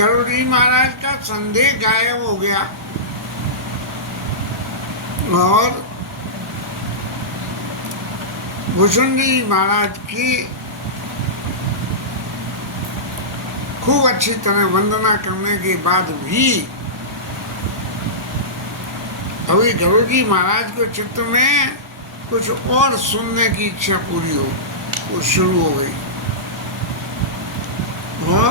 गरुड़ जी महाराज का संदेह गायब हो गया और भुजंडी जी महाराज की खूब अच्छी तरह वंदना करने के बाद भी अभी गरुड़ जी महाराज के चित्त में कुछ और सुनने की इच्छा पूरी हो, वो शुरू हो गई और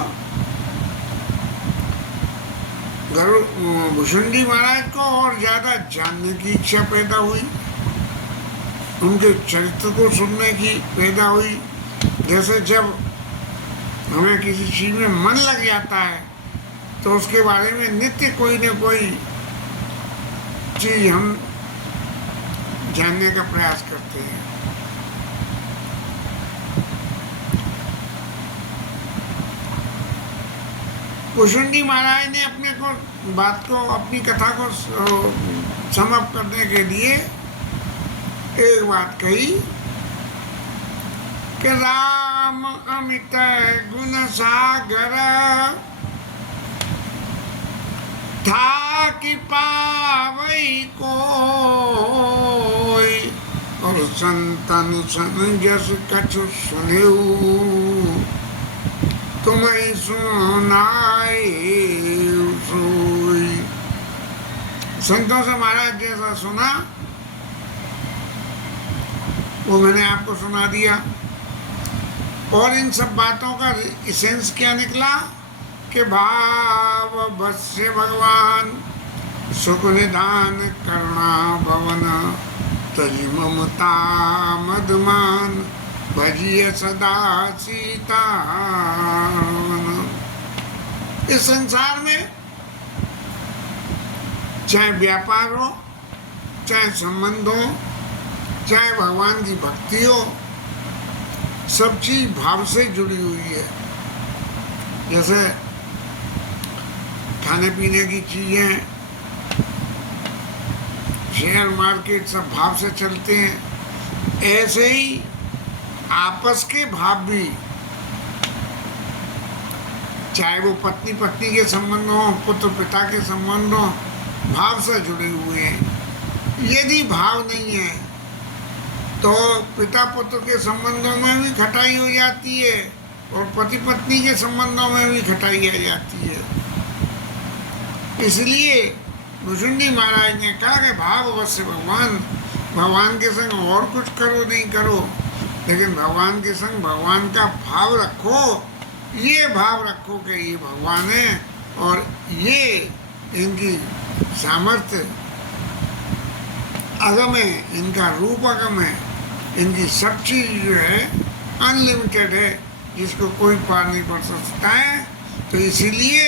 भुजंडी महाराज को और ज्यादा जानने की इच्छा पैदा हुई, उनके चरित्र को सुनने की पैदा हुई। जैसे जब हमें किसी चीज में मन लग जाता है तो उसके बारे में नित्य कोई न कोई चीज हम जानने का प्रयास करते हैं। भुजंडी महाराज ने अपनी कथा को समाप्त करने के लिए एक बात कही कि राम अमित गुण सागर था कि पावई कोई और संतन सन जस कछु सुनेऊ तुम्हें सुनाए सोई। संतों से महाराज जैसा सुना वो मैंने आपको सुना दिया। और इन सब बातों का इसेंस क्या निकला कि भाव भस्य भगवान सुख निदान करुणा भवन तजि ममता मधुमान भजिय सदा सीता। इस संसार में चाहे व्यापार हो, चाहे संबंध हो, चाहे भगवान की भक्ति हो, सब चीज भाव से जुड़ी हुई है। जैसे खाने पीने की चीजें, शेयर मार्केट सब भाव से चलते हैं, ऐसे ही आपस के भाव भी, चाहे वो पत्नी पत्नी के संबंध हो, पुत्र पिता के संबंध हो, भाव से जुड़े हुए हैं। यदि भाव नहीं है तो पिता पुत्र के संबंधों में भी खटाई हो जाती है और पति पत्नी के संबंधों में भी खटाई आ जाती है। इसलिए भुजंडी महाराज ने कहा कि भाव अवश्य भगवान, भगवान के संग और कुछ करो नहीं करो, लेकिन भगवान के संग भगवान का भाव रखो। ये भाव रखो कि ये भगवान है और ये इनकी सामर्थ्य अगम है, इनका रूप अगम है, इनकी सब चीज जो है अनलिमिटेड है, जिसको कोई पार नहीं पड़ सकता है। तो इसीलिए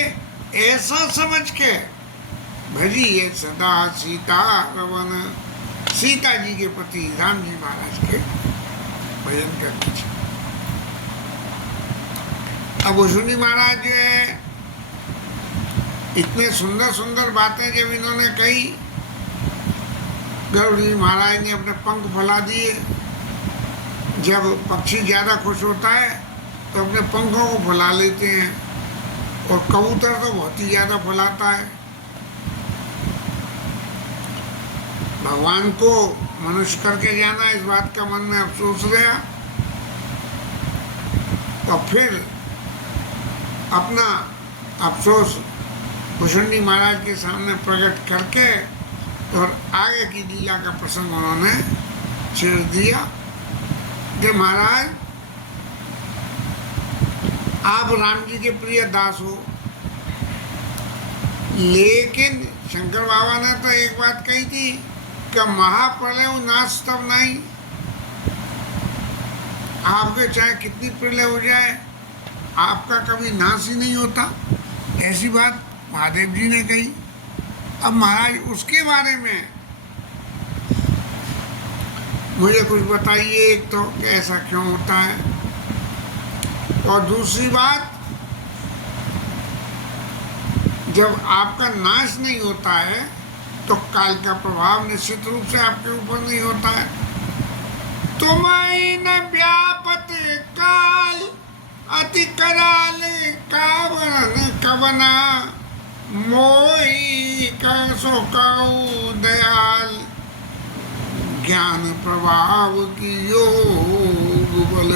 ऐसा समझ के भजिए सदा सीता रवन, सीता जी के पति राम जी महाराज के भजन कर दीजिए। अब भुजंडी महाराज जो है इतने सुंदर सुंदर बातें जब इन्होंने कही, गरुड़ जी महाराज ने अपने पंख फैला दिए। जब पक्षी ज़्यादा खुश होता है तो अपने पंखों को फैला लेते हैं, और कबूतर तो बहुत ही ज़्यादा फैलाता है। भगवान को मनुष्य करके जाना, इस बात का मन में अफसोस रहा, और फिर अपना अफसोस भुजंडी महाराज के सामने प्रकट करके और आगे की लीला का प्रसंग उन्होंने छेड़ दिया कि महाराज आप राम जी के प्रिय दास हो, लेकिन शंकर बाबा ने तो एक बात कही थी कि महाप्रलय नाश तब नहीं। आपके चाहे कितनी प्रलय हो जाए, आपका कभी नाश ही नहीं होता, ऐसी बात महादेव जी ने कही। अब महाराज उसके बारे में मुझे कुछ बताइए, एक तो कि ऐसा क्यों होता है, और दूसरी बात, जब आपका नाश नहीं होता है तो काल का प्रभाव निश्चित रूप से आपके ऊपर नहीं होता है। तुम्हें न व्यापत काल अति कराल कावन कवना मोई कैसो कहूँ दयाल ज्ञान प्रभाव की योग बल।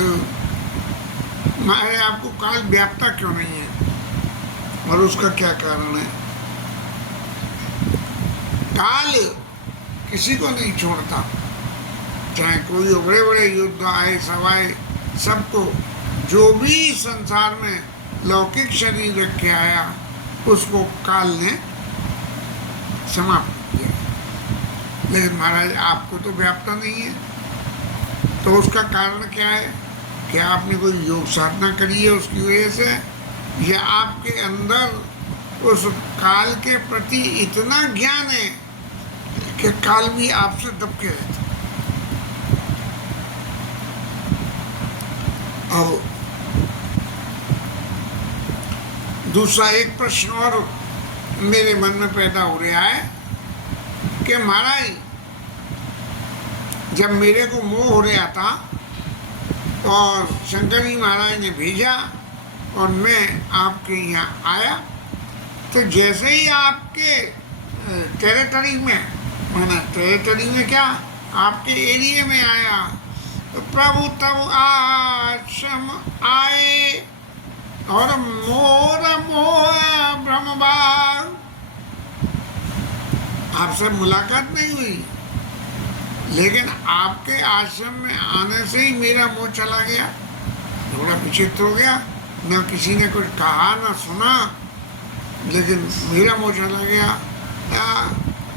मारे आपको काल व्याप्ता क्यों नहीं है और उसका क्या कारण है? काल किसी को नहीं छोड़ता, चाहे कोई बड़े बड़े युद्ध आए सब आए, सबको जो भी संसार में लौकिक शरीर रख के आया उसको काल ने समाप्त किया। लेकिन महाराज आपको तो व्याप्ता नहीं है, तो उसका कारण क्या है? कि आपने कोई योग साधना करी है उसकी वजह से, या आपके अंदर उस काल के प्रति इतना ज्ञान है कि काल भी आपसे दबके रहता। अब दूसरा एक प्रश्न और मेरे मन में पैदा हो रहा है कि महाराज जब मेरे को मोह हो रहा था और शंकर जी महाराज ने भेजा और मैं आपके यहाँ आया, तो जैसे ही आपके टेरिटरी में, माना टेरिटरी में क्या, आपके एरिया में आया, तो प्रभु तब आश्रम आए और मोर मोह ब्रह्मबाग। आपसे मुलाकात नहीं हुई, लेकिन आपके आश्रम में आने से ही मेरा मोह चला गया, थोड़ा विचित्र हो गया। न किसी ने कुछ कहा न सुना, लेकिन मेरा मोह चला गया।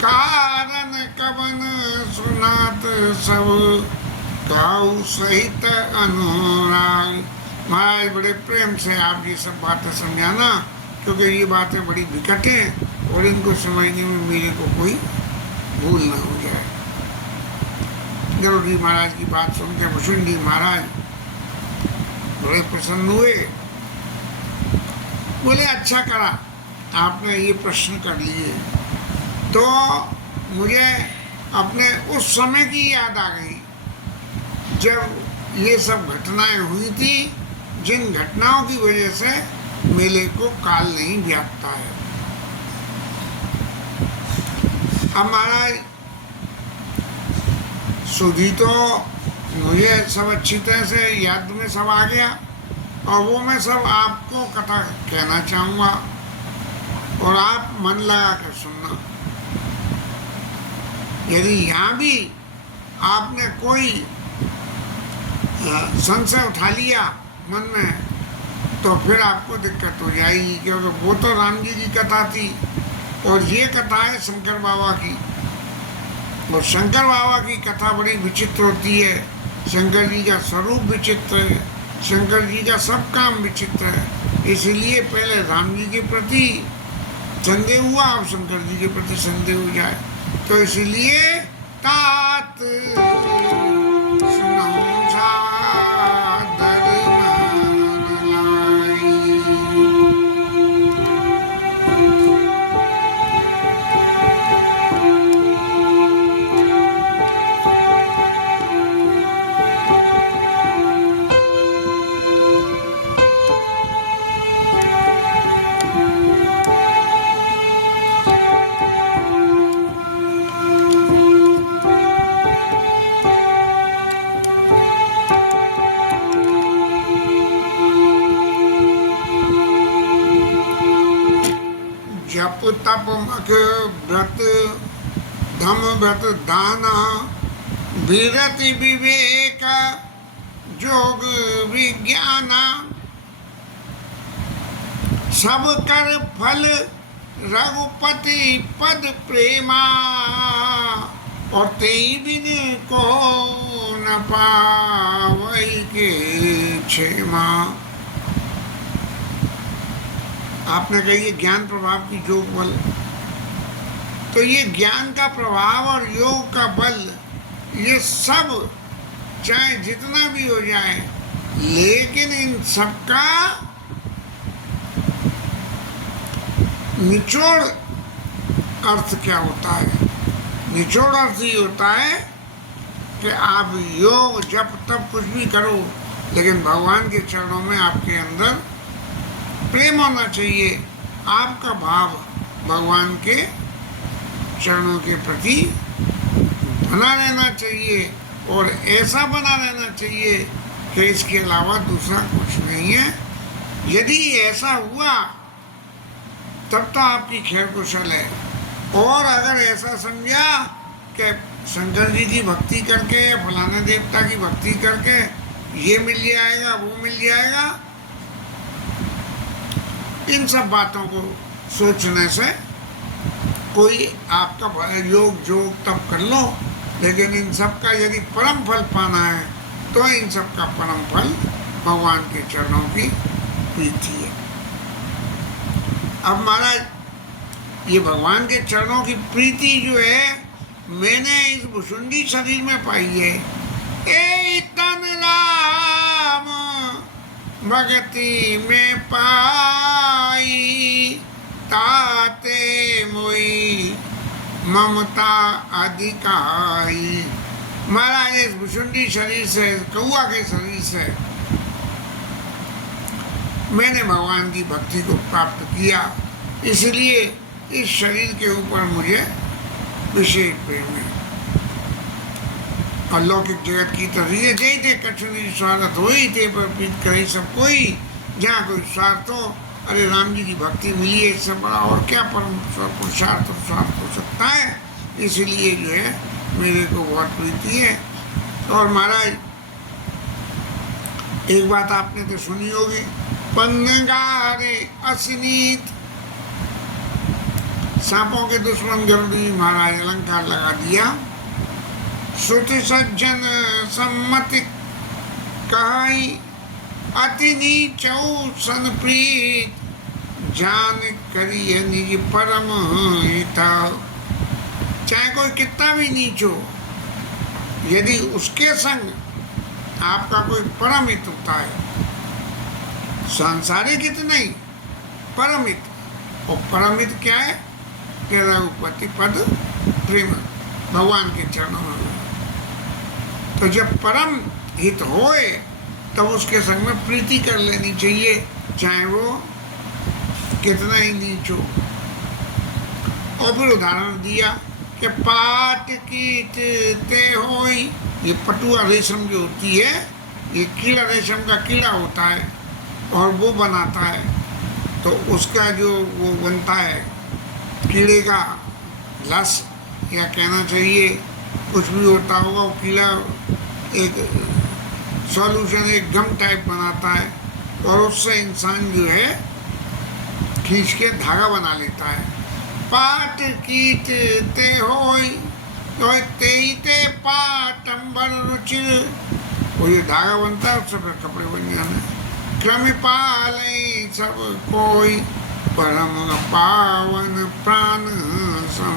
कारण कवन सुनात सब काऊ सहित अनुराग। महाराज बड़े प्रेम से आप ये सब बातें समझाना, क्योंकि ये बातें बड़ी विकट हैं और इनको समझने में मेरे को कोई भूल ना हो जाए। गरुड़ जी महाराज की बात सुनकर भूषण जी महाराज बड़े प्रसन्न हुए, बोले अच्छा करा आपने ये प्रश्न कर लिए, तो मुझे अपने उस समय की याद आ गई जब ये सब घटनाएं हुई थी, जिन घटनाओं की वजह से मेले को काल नहीं व्यापता है। अब महाराज सुधी तो मुझे सब अच्छी तरह से याद में सब आ गया, और वो मैं सब आपको कथा कहना चाहूँगा और आप मन लगा कर सुनना। यदि यहाँ भी आपने कोई संशय उठा लिया मन में, तो फिर आपको दिक्कत हो जाएगी, क्योंकि वो तो राम जी की कथा थी और ये कथा है शंकर बाबा की। और शंकर बाबा की कथा बड़ी विचित्र होती है। शंकर जी का स्वरूप विचित्र है, शंकर जी का सब काम विचित्र है। इसलिए पहले राम जी के प्रति संदेह हुआ, अब शंकर जी के प्रति संदेह हो जाए, तो इसलिए तात जप तप मख व्रत धम व्रत दाना विरति विवेक जोग विज्ञाना सब कर फल रघुपति पद प्रेमा और तेई बिन को न पावई के क्षेमा। आपने कही ये ज्ञान प्रभाव की योग बल, तो ये ज्ञान का प्रभाव और योग का बल, ये सब चाहे जितना भी हो जाए, लेकिन इन सबका निचोड़ अर्थ क्या होता है? निचोड़ अर्थ ये होता है कि आप योग जब तब कुछ भी करो, लेकिन भगवान के चरणों में आपके अंदर प्रेम होना चाहिए। आपका भाव भगवान के चरणों के प्रति बना रहना चाहिए और ऐसा बना रहना चाहिए कि इसके अलावा दूसरा कुछ नहीं है। यदि ऐसा हुआ तब तो आपकी खैर कुशल है। और अगर ऐसा समझा कि शंकर जी की भक्ति करके या फलाने देवता की भक्ति करके ये मिल जाएगा वो मिल जाएगा, इन सब बातों को सोचने से कोई आपका योग जोग तब कर लो, लेकिन इन सब का यदि परम फल पाना है तो इन सब का परम फल भगवान के चरणों की प्रीति है। अब महाराज ये भगवान के चरणों की प्रीति जो है मैंने इस भुसुंडी शरीर में पाई है। ए तन राम भगति में पाई ताते मोई ममता अधिकाई। महाराज इस भुसुंडी शरीर से, कौआ के शरीर से मैंने भगवान की भक्ति को प्राप्त किया, इसलिए इस शरीर के ऊपर मुझे विशेष प्रेम है। और लौकिक जगत की तरह जय थे कठिन स्वागत हो ही थे पर प्रीत करे सब कोई। जहाँ कोई स्वार्थ हो, अरे राम जी की भक्ति मिली है, इससे बड़ा और क्या परम पुरुषार्थ और स्वार्थ हो सकता है। इसलिए जो है मेरे को बहुत प्रीति है। और महाराज एक बात आपने तो सुनी होगी, पन्नगारे असनीत, सांपों के दुश्मन गरुड़ी महाराज अलंकार लगा दिया। श्रुति सज्जन सम्मति कहाई अति नीचौ सन प्रीत जान करिए निज परम हिता। चाहे कोई कितना भी नीच हो, यदि उसके संग आपका कोई परम हित होता है, सांसारिक हित नहीं परम हित। और परम हित क्या है? रघुपति पद प्रेम, भगवान के चरणों में। तो जब परम हित होए तब उसके संग में प्रीति कर लेनी चाहिए, चाहे वो कितना ही नीच हो। और फिर उदाहरण दिया कि पाट कीट ते होई, ये पटुआ रेशम जो होती है, ये कीड़ा, रेशम का कीड़ा होता है और वो बनाता है, तो उसका जो वो बनता है कीड़े का लस, या कहना चाहिए कुछ भी होता होगा, वो कीड़ा एक सॉल्यूशन, एक गम टाइप बनाता है और उससे इंसान जो है खींच के धागा बना लेता है। पाट कीट ते होई ते पाटंबर रुचिर, वो ये धागा बनता है, उससे फिर कपड़े बन जाने। क्रम पाले सब कोई परम पावन प्राण सम।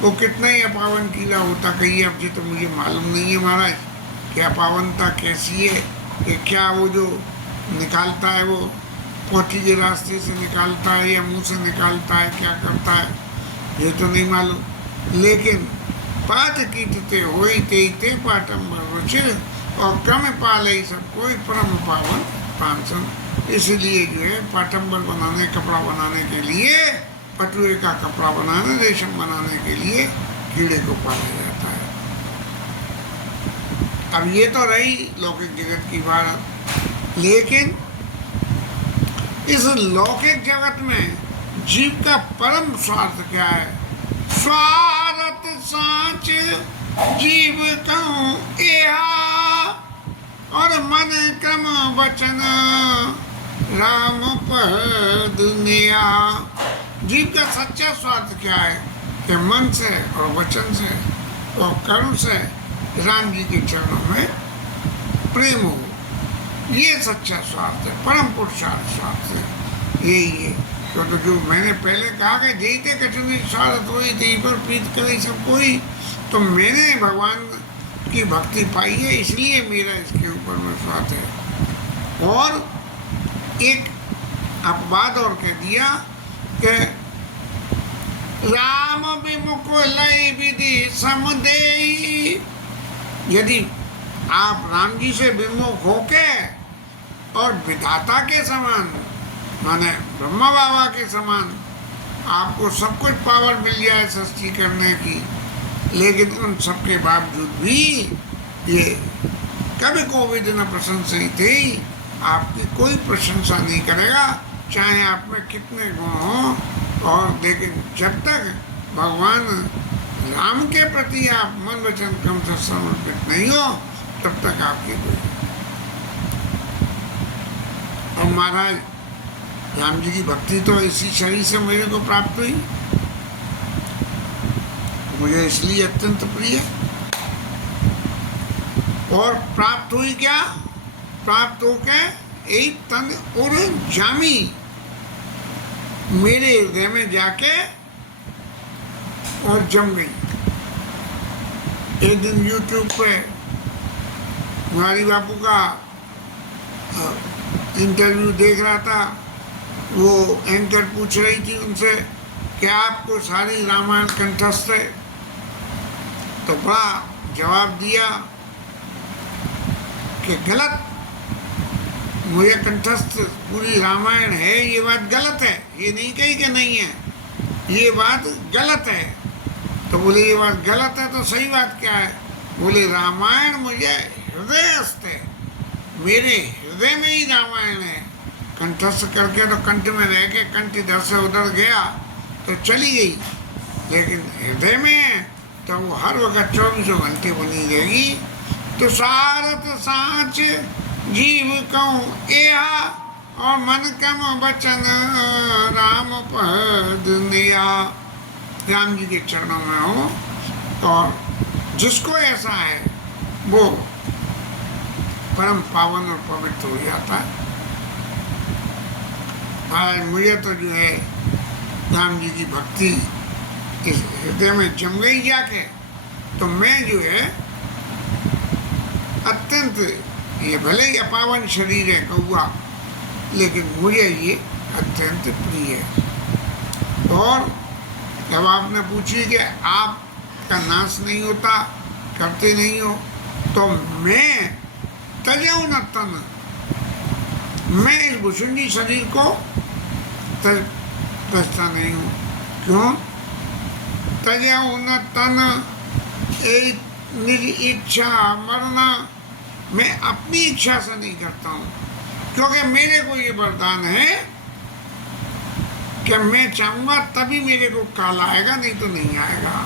वो कितना ही अपावन कीड़ा होता, कहिए अब जी तो मुझे मालूम नहीं है महाराज क्या पावनता कैसी है, कि क्या वो जो निकालता है वो पोथी के रास्ते से निकालता है या मुंह से निकालता है, क्या करता है ये तो नहीं मालूम। लेकिन पाठ कीटते होई ते पाटंबर रुचिर, और क्रम पाले सब कोई परम पावन पांसन। इसलिए जो है पाटंबर बनाने, कपड़ा बनाने के लिए, पटुए का कपड़ा बनाने, रेशम बनाने के लिए कीड़े को पाला जाता है। अब ये तो रही लौकिक जगत की बात, लेकिन इस लौकिक जगत में जीव का परम स्वार्थ क्या है? स्वार्थ साच जीव कहूँ एहा, और मन क्रम वचन राम पद नेहा। जीव का सच्चा स्वार्थ क्या है? कि मन से और वचन से और कर्म से राम जी के चरणों में प्रेम हो, ये सच्चा स्वार्थ है, परम पुरुषार्थ स्वार्थ है, यही है। तो जो मैंने पहले कहा कि जैते कठिन स्वार्थ हो यही पर प्रीत करे सब कोई, तो मैंने भगवान की भक्ति पाई है, इसलिए मेरा इसके ऊपर में स्वार्थ है। और एक अपवाद और कह दिया कि राम विमुख लय विधि समुदेयी। यदि आप राम जी से विमुख होके और विधाता के समान, माने ब्रह्मा बाबा के समान आपको सब कुछ पावर मिल जाए सृष्टि करने की, लेकिन उन सब के बावजूद भी ये कभी कोविद न प्रशंसिते, आपकी कोई प्रशंसा नहीं करेगा, चाहे आप में कितने गुण हो। और लेकिन जब तक भगवान राम के प्रति आप मन वचन कर्म से समर्पित नहीं हो, तब तक आपकी कोई। और महाराज राम जी की भक्ति तो इसी शरीर से मेरे को प्राप्त हुई, मुझे इसलिए अत्यंत प्रिय। और प्राप्त हुई क्या? प्राप्त होके एक तन और जामी, मेरे हृदय में जाके और जम गई। एक दिन YouTube पे मुरारी बापू का इंटरव्यू देख रहा था, वो एंकर पूछ रही थी उनसे कि आपको सारी रामायण कंठस्थ है? तो बड़ा जवाब दिया कि गलत, मुझे कंठस्थ पूरी रामायण है, ये बात गलत है, ये नहीं कही कि नहीं है, ये बात गलत है। तो बोले ये बात गलत है तो सही बात क्या है? बोले रामायण मुझे हृदयस्थ है, मेरे हृदय में ही रामायण है। कंठस्थ करके तो कंठ में रह के कंठ इधर से उधर गया तो चली गई, लेकिन हृदय में है तो वो हर वक्त 24 घंटे बनी रहेगी। तो सारथ साच जीव कहूँ एहा, और मन कम बचन राम पद निया। राम जी के चरणों में हो, और जिसको ऐसा है वो परम पावन और पवित्र हो जाता है। आज मुझे तो जो है राम जी की भक्ति इस हृदय में जम गई जाके, तो मैं जो है अत्यंत, ये भले ही अपावन शरीर है कौआ, लेकिन मुझे ये अत्यंत प्रिय है। और जब आपने पूछी कि आपका नाश नहीं होता, करते नहीं हो, तो मैं तजऊ न तन, मैं इस भुषुंडी शरीर को तजता नहीं हूँ। क्यों? तजऊ न तन एक निज इच्छा मरना, मैं अपनी इच्छा से नहीं करता हूँ, क्योंकि मेरे को ये वरदान है कि मैं चाहूँगा तभी मेरे को काल आएगा, नहीं तो नहीं आएगा।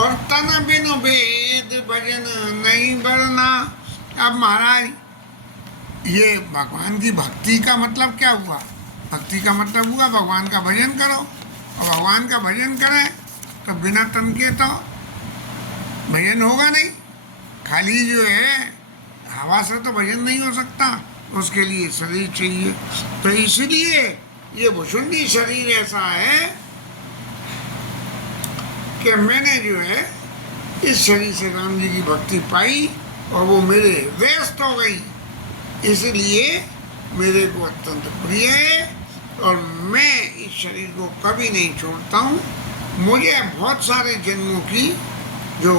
और तन बिनु वेद भजन नहीं बरना। अब महाराज ये भगवान की भक्ति का मतलब क्या हुआ? भक्ति का मतलब हुआ भगवान का भजन करो, और भगवान का भजन करें तो बिना तन के तो भजन होगा नहीं। खाली जो है हवा से तो भजन नहीं हो सकता, उसके लिए शरीर चाहिए। तो इसलिए ये भुषुंडी शरीर ऐसा है कि मैंने जो है इस शरीर से राम जी की भक्ति पाई और वो मेरे व्यस्त हो गई, इसलिए मेरे को अत्यंत प्रिय है और मैं इस शरीर को कभी नहीं छोड़ता हूँ। मुझे बहुत सारे जन्मों की जो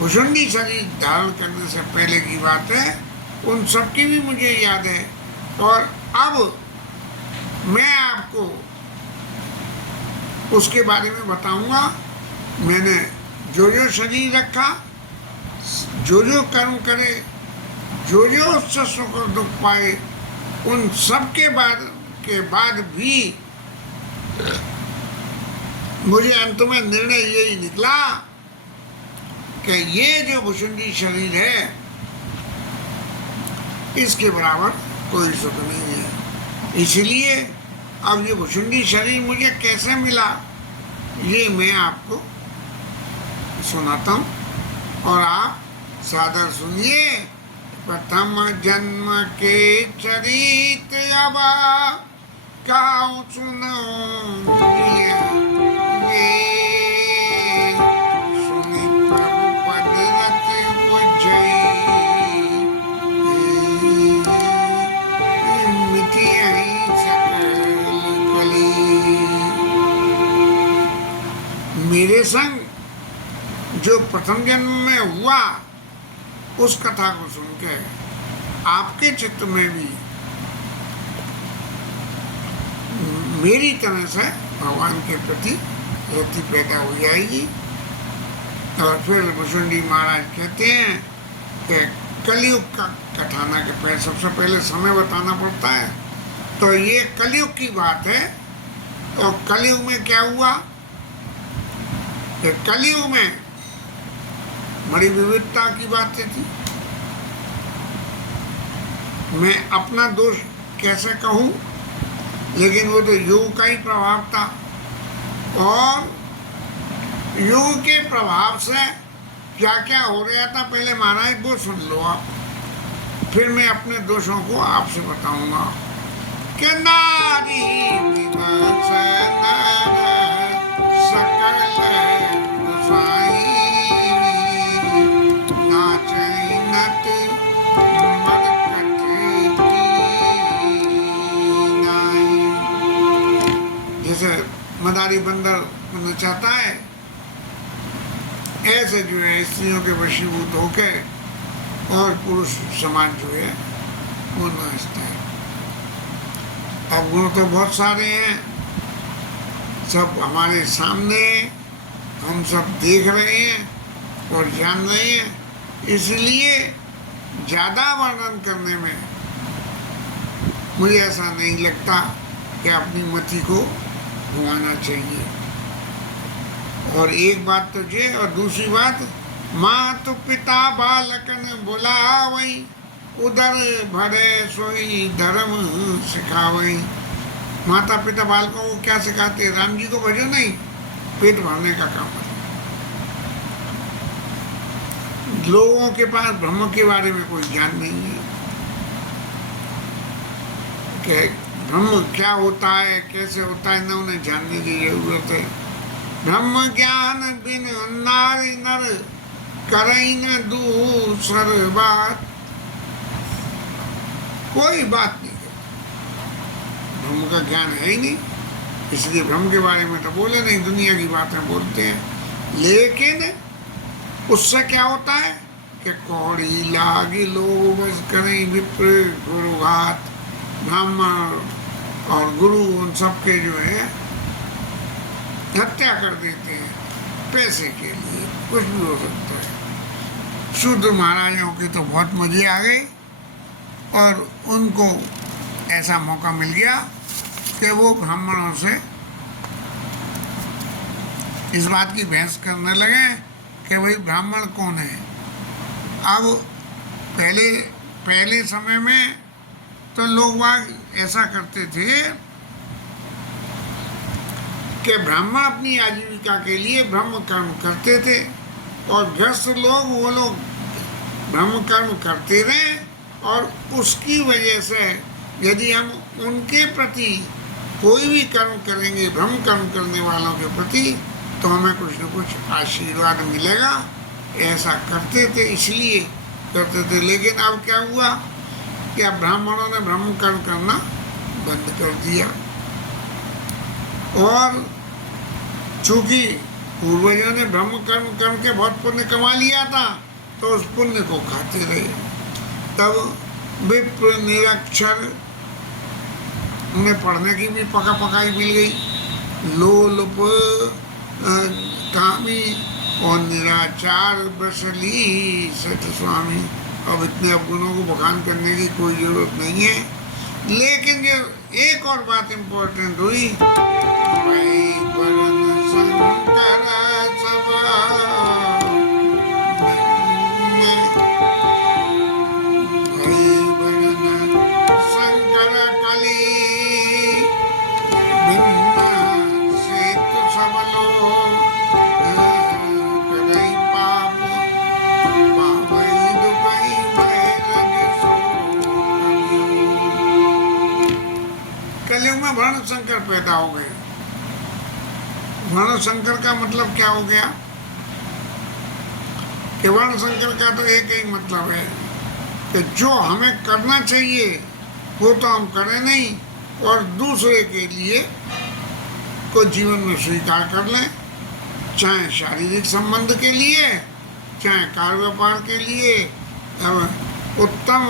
भुषुंडी शरीर धारण करने से पहले की बात है, उन सब की भी मुझे याद है। और अब मैं आपको उसके बारे में बताऊंगा। मैंने जो जो शरीर रखा, जो जो कर्म करे, जो जो उससे सुख और दुख पाए, उन सब के बाद भी मुझे अंत में निर्णय यही निकला कि ये जो भुषुंडी शरीर है इसके बराबर कोई सुख नहीं है। इसलिए अब ये भुषुंडी शरीर मुझे कैसे मिला, ये मैं आपको सुनाता हूँ और आप सादर सुनिए। प्रथम जन्म के चरित अब गाऊं सुनो ये, सुनि प्रभु पद रत उपजई, मिटियहि सकल कली। मेरे संग जो प्रथम जन्म में हुआ उस कथा को सुन के आपके चित्त में भी मेरी तरह से भगवान के प्रति रति पैदा हो जाएगी। और फिर भुसुंडी महाराज कहते हैं कि कलयुग का कथाना के पहले सबसे पहले समय बताना पड़ता है। तो ये कलयुग की बात है। और कलयुग में क्या हुआ कि कलयुग में बड़ी विविधता की बातें थी। मैं अपना दोष कैसे कहूँ, लेकिन वो तो योग का ही प्रभाव था। और योग के प्रभाव से क्या क्या हो रहा था पहले महाराज वो सुन लो आप, फिर मैं अपने दोषों को आपसे बताऊंगा। कि नारी दिवस नर सकल गोसाई, नाचै नट मरकट की नाई। जैसे मदारी बंदर नचाता है, ऐसे जो है स्त्रियों के वशीभूत होकर और पुरुष समाज जो है वो नाचता है। अब गुण तो बहुत सारे हैं, सब हमारे सामने, हम सब देख रहे हैं और जान रहे हैं। इसलिए ज़्यादा वर्णन करने में मुझे ऐसा नहीं लगता कि अपनी मति को घुमाना चाहिए। और एक बात तो ये, और दूसरी बात, माँ तो पिता बालकन बुलावई, उदर भरे सोई धर्म सिखावई। माता पिता बालकों को क्या सिखाते हैं? राम जी को भजो नहीं, पेट भरने का काम है। लोगों के पास ब्रह्म के बारे में कोई ज्ञान नहीं है कि ब्रह्म क्या होता है, कैसे होता है, न उन्हें जानने की जरूरत है। ब्रह्म ज्ञान बिन नारी नर करई न दूसर बात। कोई बात नहीं करता, ब्रह्म का ज्ञान है ही नहीं, इसलिए ब्रह्म के बारे में तो बोले नहीं, दुनिया की बातें बोलते हैं। लेकिन उससे क्या होता है कि कौड़ी लागी लोग बस करें विप्र गुरुघात। ब्राह्मण और गुरु उन सबके जो है हत्या कर देते हैं पैसे के लिए, कुछ भी हो सकता है। शूद्र महाराजों के तो बहुत मजे आ गए और उनको ऐसा मौका मिल गया कि वो ब्राह्मणों से इस बात की बहस करने लगे कि भाई ब्राह्मण कौन है। अब पहले समय में तो लोग वाग ऐसा करते थे कि ब्राह्मण अपनी आजीविका के लिए ब्रह्म कर्म करते थे और गृहस्थ लोग वो लोग ब्रह्म कर्म करते रहे। और उसकी वजह से यदि हम उनके प्रति कोई भी कर्म करेंगे, ब्रह्म कर्म करने वालों के प्रति, तो हमें कुछ न कुछ आशीर्वाद मिलेगा। ऐसा करते थे, इसलिए करते थे। लेकिन अब क्या हुआ कि अब ब्राह्मणों ने ब्रह्म कर्म करना बंद कर दिया। और चूंकि पूर्वजों ने ब्रह्म कर्म करके बहुत पुण्य कमा लिया था, तो उस पुण्य को खाते रहे। तब विप्र निरक्षर, उन्हें पढ़ने की भी पका पकाई मिल गई। लोलुप कामी और निराचार बसली सत स्वामी। अब इतने अवगुणों को बखान करने की कोई जरूरत नहीं है। लेकिन जो एक और बात इम्पोर्टेंट हुई, शंकर कली भिन्न सेतु सबलो करई पाप पावई दुपई कलयुग में वर्ण शंकर पैदा हो गए। वर्ण शंकर का मतलब क्या हो गया कि वर्ण शंकर का तो एक ही मतलब है कि जो हमें करना चाहिए वो तो हम करें नहीं, और दूसरे के लिए को जीवन में स्वीकार कर लें, चाहे शारीरिक संबंध के लिए, चाहे कार्य व्यापार के लिए। अब उत्तम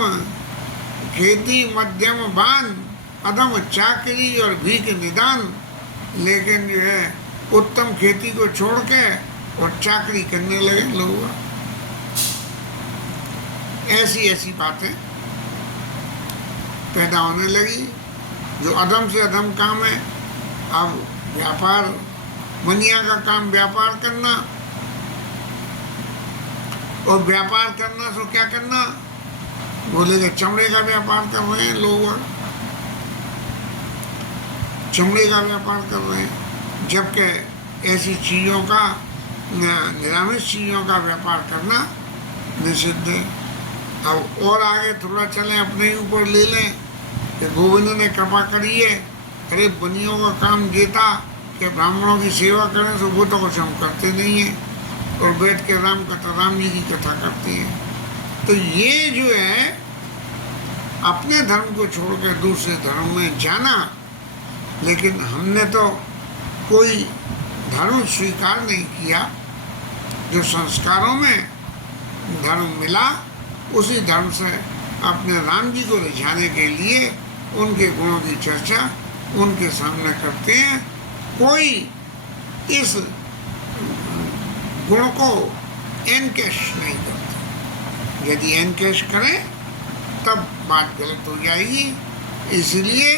खेती मध्यम बान, अधम चाकरी और भीख निदान। लेकिन जो है उत्तम खेती को छोड़ के और चाकरी करने लगे लोग। ऐसी ऐसी बातें पैदा होने लगी। जो अधम से अधम काम है, अब व्यापार, मनिया का काम व्यापार करना, और व्यापार करना तो क्या करना, बोलेगा चमड़े का व्यापार कर रहे हैं लोग, चमड़े का व्यापार कर रहे हैं, जबकि ऐसी चीज़ों का, निरामिष चीज़ों का व्यापार करना निषिद्ध है। अब और आगे थोड़ा चलें, अपने ही ऊपर ले लें कि गोविंद ने कृपा करी है, अरे बनियों का काम देता कि ब्राह्मणों की सेवा करें, तो वो तो कुछ हम करते नहीं हैं और बैठ के राम जी की कथा करते हैं। तो ये जो है अपने धर्म को छोड़ कर दूसरे धर्म में जाना, लेकिन हमने तो कोई धर्म स्वीकार नहीं किया। जो संस्कारों में धर्म मिला, उसी धर्म से अपने राम जी को रिझाने के लिए उनके गुणों की चर्चा उनके सामने करते हैं। कोई इस गुण को एनकैश नहीं करता। यदि एनकैश करें तब बात गलत हो जाएगी। इसलिए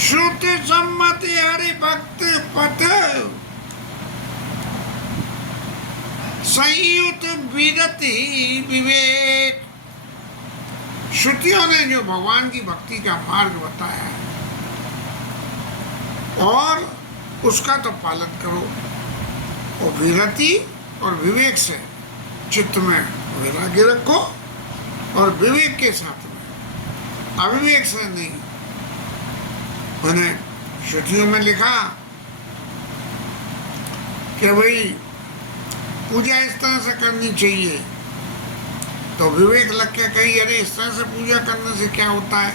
श्रुति सम्मति हरि भक्त पथ संयुत विरति विवेक। श्रुतियों ने जो भगवान की भक्ति का मार्ग बताया और उसका तो पालन करो, और विरति और विवेक से चित्त में वैराग्य रखो, और विवेक के साथ में, अविवेक से नहीं। मैंने श्रुतियों में लिखा कि भाई पूजा इस तरह से करनी चाहिए, तो विवेक लग के कही अरे इस तरह से पूजा करने से क्या होता है,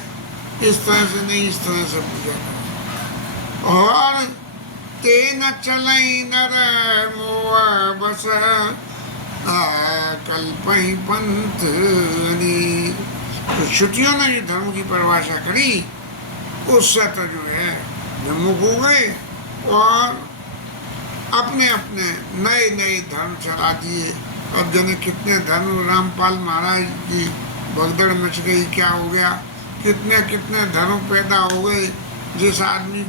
इस तरह से नहीं, इस तरह से पूजा करना। और तेन चलई नर मोह बस कल्पई पंथ। तो श्रुतियों ने जो धर्म की परिभाषा करी, उससे तो जो है विमुख हो गए और अपने अपने नए नए धर्म चला दिए। अब जाने कितने धर्म, रामपाल महाराज की भगदड़ मच गई, क्या हो गया, कितने कितने धर्म पैदा हो गए। जिस आदमी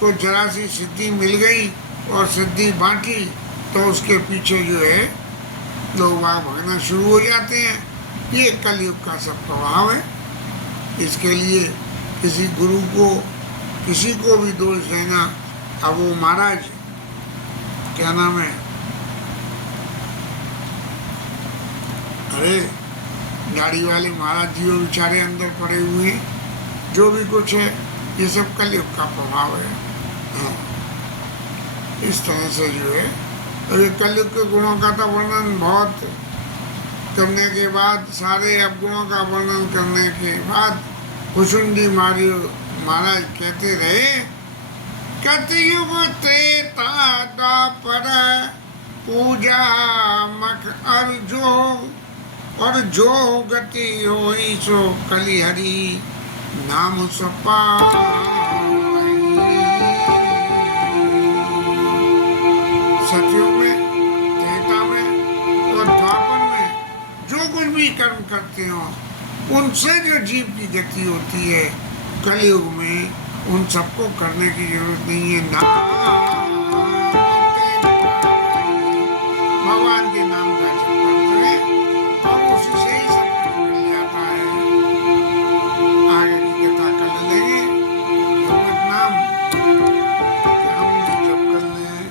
को जरा सी सिद्धि मिल गई और सिद्धि बांटी, तो उसके पीछे जो है लोग भागना शुरू हो जाते हैं। ये कलयुग का सब प्रभाव है। इसके लिए किसी गुरु को, किसी को भी दोष देना, अब वो महाराज क्या नाम है, अरे गाड़ी वाले महाराज जी वो बेचारे अंदर पड़े हुए हैं। जो भी कुछ है ये सब कलयुग का प्रभाव है। हाँ, इस तरह से जो है, अरे कलयुग के गुणों का तो वर्णन बहुत करने के बाद, सारे अवगुणों का वर्णन करने के बाद भुसुंडी महाराज कहते रहे, कतयुग त्रेता द्वापर पूजा मख अर्जो, और जो गति होई सो कलिहरि नाम सपा। सतयुग में, त्रेता में और द्वापर में जो कुछ भी कर्म करते हो, उनसे जो जीव की गति होती है, कलयुग में उन सबको करने की जरूरत नहीं है। भगवान के नाम का जप करते हैं और उसी से ही सब कुछ मिल जाता है। आगे की कथा कर लेंगे। भगवत नाम हम जप कर लें।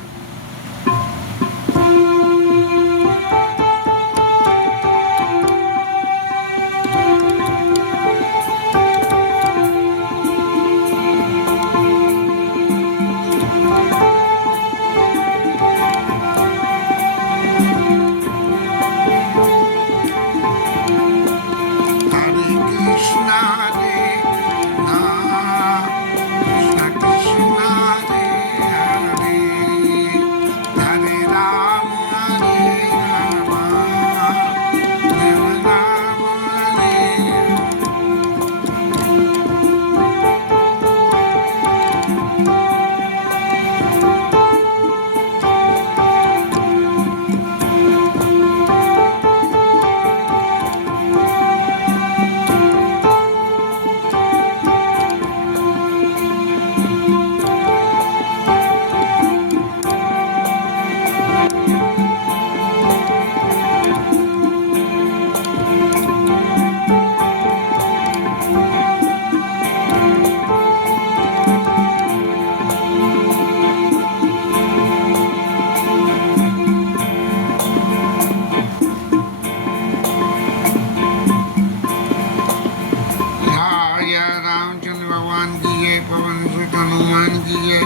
की जय,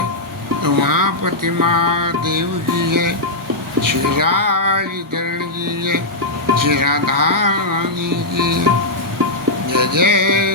उमापति महादेव की जय, क्षीराज धरण की जय, श्री राधा रानी की जय। जय जय